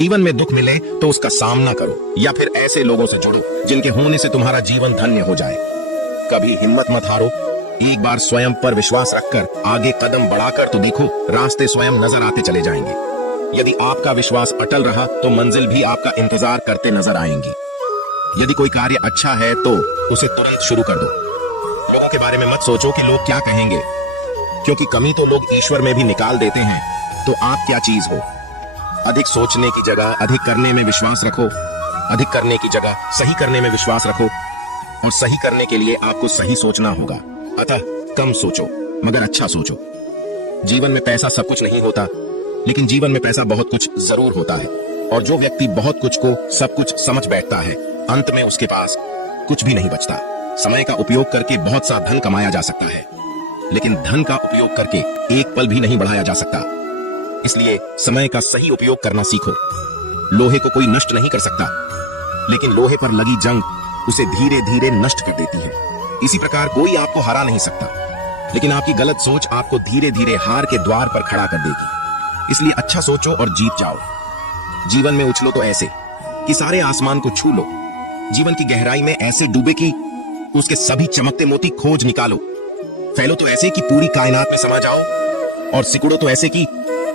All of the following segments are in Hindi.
जीवन में दुख मिले तो उसका सामना करो या फिर ऐसे लोगों से जुड़ो जिनके होने से तुम्हारा जीवन धन्य हो जाए। कभी हिम्मत मत हारो, एक बार स्वयं पर विश्वास रखकर आगे कदम बढ़ाकर तो देखो, रास्ते स्वयं नजर आते चले जाएंगे। यदि आपका विश्वास अटल रहा तो मंजिल भी आपका इंतजार करते नजर आएंगी। यदि कोई कार्य अच्छा है तो उसे तुरंत शुरू कर दो। लोगों के बारे में मत सोचो कि लोग क्या कहेंगे, क्योंकि कमी तो लोग ईश्वर में भी निकाल देते हैं, तो आप क्या चीज हो। अधिक सोचने की जगह अधिक करने में विश्वास रखो, अधिक करने की जगह सही करने में विश्वास रखो, और सही करने के लिए आपको सही सोचना होगा। अतः कम सोचो मगर अच्छा सोचो। जीवन में पैसा सब कुछ नहीं होता, लेकिन जीवन में पैसा बहुत कुछ जरूर होता है। और जो व्यक्ति बहुत कुछ को सब कुछ समझ बैठता है, अंत में उसके पास कुछ भी नहीं बचता। समय का उपयोग करके बहुत सा धन कमाया जा सकता है, लेकिन धन का उपयोग करके एक पल भी नहीं बढ़ाया जा सकता। इसलिए समय का सही उपयोग करना सीखो। लोहे को कोई नष्ट नहीं कर सकता, लेकिन लोहे पर लगी जंग उसे धीरे धीरे नष्ट कर देती है। इसी प्रकार कोई आपको हरा नहीं सकता, लेकिन आपकी गलत सोच आपको धीरे धीरे हार के द्वार पर खड़ा कर देगी। इसलिए अच्छा सोचो और जीत जाओ। जीवन में उछलो तो ऐसे कि सारे आसमान को छू लो। जीवन की गहराई में ऐसे डूबे कि उसके सभी चमकते मोती खोज निकालो। फैलो तो ऐसे कि पूरी कायनात में समा जाओ, और सिकुड़ो तो ऐसे कि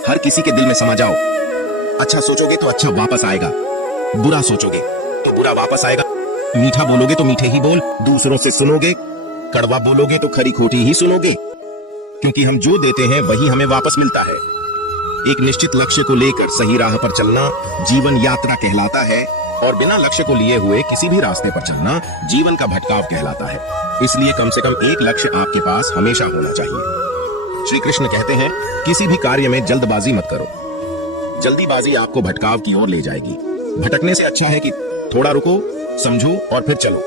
हर किसी के दिल में समा जाओ। अच्छा सोचोगे तो अच्छा वापस आएगा, बुरा सोचोगे तो बुरा वापस आएगा। मीठा बोलोगे तो मीठे ही बोल, दूसरों से सुनोगे, कड़वा बोलोगे तो खरी खोटी ही सुनोगे, क्योंकि हम जो देते हैं वही हमें वापस मिलता है। एक निश्चित लक्ष्य को लेकर सही राह पर चलना जीवन यात्रा कहलाता है, और बिना लक्ष्य को लिए हुए किसी भी रास्ते पर चलना जीवन का भटकाव कहलाता है। इसलिए कम से कम एक लक्ष्य आपके पास हमेशा होना चाहिए। श्री कृष्ण कहते हैं, किसी भी कार्य में जल्दबाजी मत करो। जल्दीबाजी आपको भटकाव की ओर ले जाएगी। भटकने से अच्छा है कि थोड़ा रुको, समझो और फिर चलो।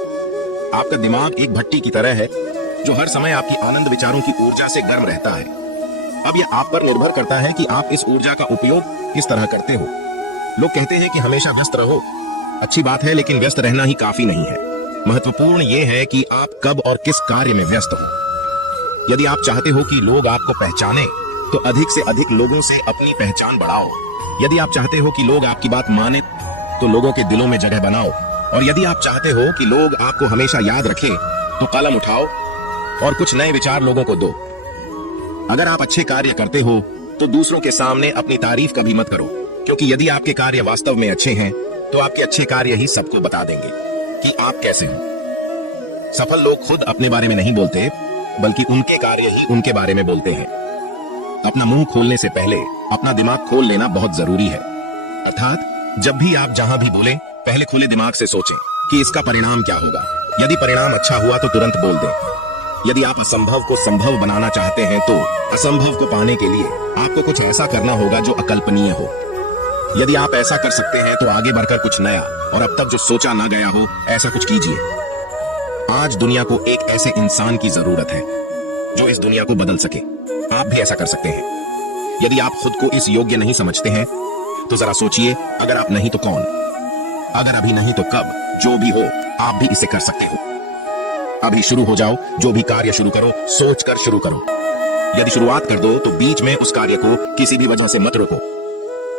आपका दिमाग एक भट्टी की तरह है जो हर समय आपकी आनंद विचारों की ऊर्जा से गर्म रहता है। अब यह आप पर निर्भर करता है कि आप इस ऊर्जा का उपयोग किस तरह करते हो। लोग कहते हैं कि हमेशा व्यस्त रहो। अच्छी बात है, लेकिन व्यस्त रहना ही काफी नहीं है। महत्वपूर्ण यह है कि आप कब और किस कार्य में व्यस्त हो। यदि आप चाहते हो कि लोग आपको पहचाने तो अधिक से अधिक लोगों से अपनी पहचान बढ़ाओ। यदि आप चाहते हो कि लोग आपकी बात माने तो लोगों के दिलों में जगह बनाओ। और यदि आप चाहते हो कि लोग आपको हमेशा याद रखें तो कलम उठाओ और कुछ नए विचार लोगों को दो। अगर आप अच्छे कार्य करते हो तो दूसरों के सामने अपनी तारीफ कभी मत करो, क्योंकि यदि आपके कार्य वास्तव में अच्छे हैं तो आपके अच्छे कार्य ही सबको बता देंगे कि आप कैसे हो। सफल लोग खुद अपने बारे में नहीं बोलते, बल्कि उनके कार्य ही उनके बारे में बोलते हैं। अपना मुंह खोलने से पहले अपना दिमाग खोल लेना बहुत जरूरी है। अर्थात जब भी आप जहां भी बोलें, पहले खुले दिमाग से सोचें कि इसका परिणाम क्या होगा। यदि परिणाम अच्छा हुआ तो तुरंत बोल दें। यदि आप असंभव को संभव बनाना चाहते हैं तो असंभव को पाने के लिए आपको कुछ ऐसा करना होगा जो अकल्पनीय हो। यदि आप ऐसा कर सकते हैं तो आगे बढ़कर कुछ नया और अब तक जो सोचा ना गया हो, ऐसा कुछ कीजिए। आज दुनिया को एक ऐसे इंसान की जरूरत है जो इस दुनिया को बदल सके। आप भी ऐसा कर सकते हैं। यदि आप खुद को इस योग्य नहीं समझते हैं तो जरा सोचिए, अगर आप नहीं तो कौन? अगर अभी नहीं तो कब? जो भी हो, आप भी इसे कर सकते हो। अभी शुरू हो जाओ। जो भी कार्य शुरू करो, सोचकर शुरू करो। यदि शुरुआत कर दो तो बीच में उस कार्य को किसी भी वजह से मत रोको,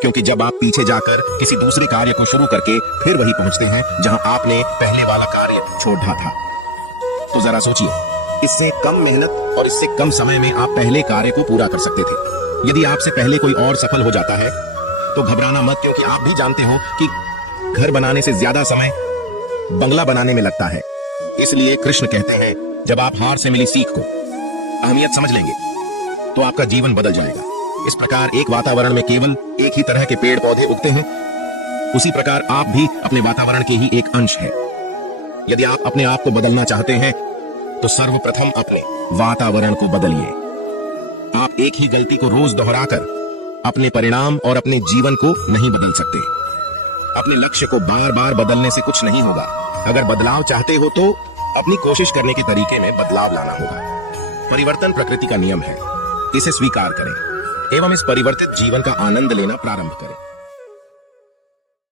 क्योंकि जब आप पीछे जाकर किसी दूसरे कार्य को शुरू करके फिर वही पहुंचते हैं जहां आपने पहले वाला कार्य छोड़ दिया था। तो जरा सोचिए, इससे कम मेहनत और इससे कम समय में आप पहले कार्य को पूरा कर सकते थे। यदि आपसे पहले कोई और सफल हो जाता है तो घबराना मत, क्योंकि आप भी जानते हो कि घर बनाने से ज्यादा समय बंगला बनाने में लगता है। इसलिए कृष्ण कहते हैं, जब आप हार से मिली सीख को अहमियत समझ लेंगे तो आपका जीवन बदल जाएगा। इस प्रकार एक वातावरण में केवल एक ही तरह के पेड़ पौधे उगते हैं, उसी प्रकार आप भी अपने वातावरण के ही एक अंश हैं। यदि आप अपने आप को बदलना चाहते हैं तो सर्वप्रथम अपने वातावरण को बदलिए। आप एक ही गलती को रोज दोहराकर अपने परिणाम और अपने जीवन को नहीं बदल सकते। अपने लक्ष्य को बार बार बदलने से कुछ नहीं होगा। अगर बदलाव चाहते हो तो अपनी कोशिश करने के तरीके में बदलाव लाना होगा। परिवर्तन प्रकृति का नियम है, इसे स्वीकार करें एवं इस परिवर्तित जीवन का आनंद लेना प्रारंभ करें।